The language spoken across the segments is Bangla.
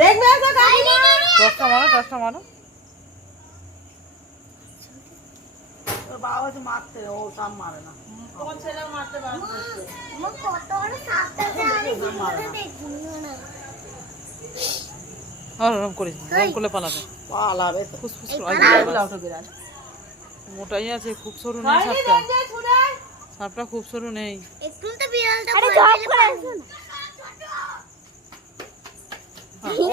দেখবে তো কাকিমা টসটা মারো ওর বাবা হচ্ছে মারতে, ও সাপ মারে না। তোমার ছেলেও মারতে পারে আমার কত বড় সাপটা আমি ভিডিওতে দেখিনি না। আর ওরকম করিস না, ওরকম করলে পালাবে। পালাবে তো। ফুসফুস এই করে এগুলো উঠে বিরাট। মোটাই আছে, খুব সরু নেই সাপটা। সাপটা খুব সরু নেই। একটু তো বিড়ালটা আরে জব করে আসুন।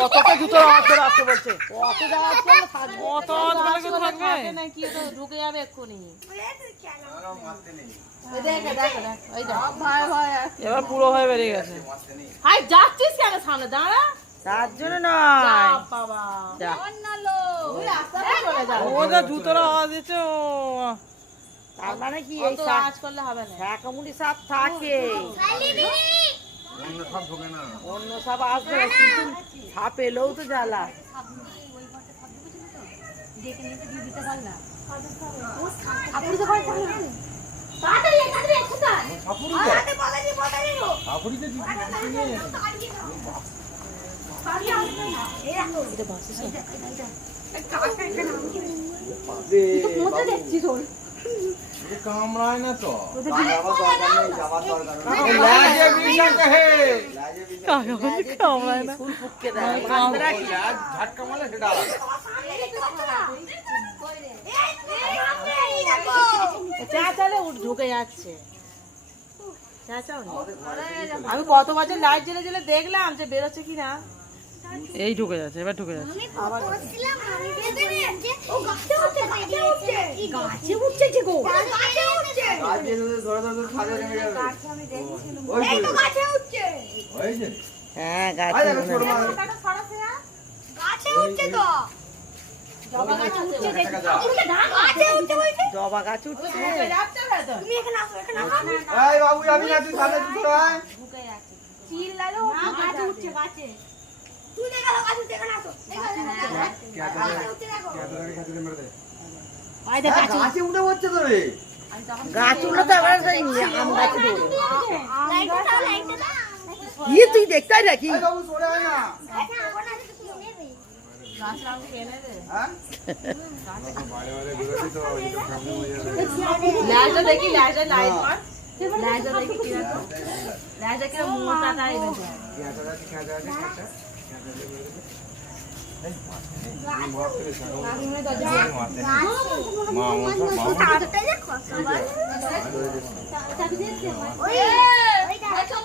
কতটা জুতো আওয়াজ করে আসতে বলছে, কত আওয়াজ করলে থাকবে, কত আওয়াজ করলে কেউ থাকবে? না কি তো ঢুকে যাবে এক্ষুনি। এই দেখো দেখো দেখো, এই দেখো ভাই ভাই এবার পুরো হয়ে বেরিয়ে গেছে। হাই যাচ্ছিস কেন সামনে দাঁড়া। তার জন্য না, বাবা যা। অন্নালো ওই আস্তে আস্তে চলে যাবে। ও যা জুতোর আওয়াজ দিচ্ছে ও। তার মানে কি এই আওয়াজ করলে হবে না, শাকামুড়ি সাপ থাকে, খালি দিদি অন্য সব আসবে না, কিন্তু সাপ এলেও তো জ্বালা। তাড়াতাড়ি কোথায় আরে বলেনি গো কামড়ায় না তো কামড়ায় না। ফুল ফুককে দেয় ঝাটকা মারলে সেটা আলাদা। চা চালে ঢুকে যাচ্ছে। চা চাও না? আমি কত বছর লাইট জ্বেলে জ্বেলে দেখলাম যে বেরোচ্ছে কিনা। এই ঢুকে যাচ্ছে, এবার ঢুকে যাচ্ছে। আমি বলছিলাম আমি যে ও গাছে উঠছে গাছে উঠছে যে গো গাছে উঠছে আজকে ধরে ধরে খাজা নেমে যাবে। গাছে আমি দেখেছিলাম ওই এই তো তো। গাছে উঠছে ওই যে হ্যাঁ আয় দেখো ছোট মাছ। গাছে উঠছে তো জবা গাছ উঠছে দেখি। গাছে উঠছে বলছে জবা গাছ উঠছে। তুমি এখানে আসো এই বাবু আমি না, তুই সামনে তুই আয়। চিল্লালো গাছে উঠছে গাছে তুই দেখা গাছে উঠছে এখানে আসো গাছে উঠছে দেখো গাছে উঠে পড়ছে তো রে। গাছ উঠলো তো এবার সেই আম গাছে দৌড়ে। লাইটটা দাও লাইটটা দাও কি তুই দেখতে হয় নাকি? এই বাবু সরে আয় না। এখন আগুন আছে তো তুমি নেবে গাছ লাগাতে কেনে দে। হ্যাঁ? লাইটটা দেখি, লাইটটা লাইট মার। লাইটটা দেখি কি রকম। লাইটটা কি মোটা টাইপের। তাড়াতাড়ি দেখো সবাই ওই ওই দেখো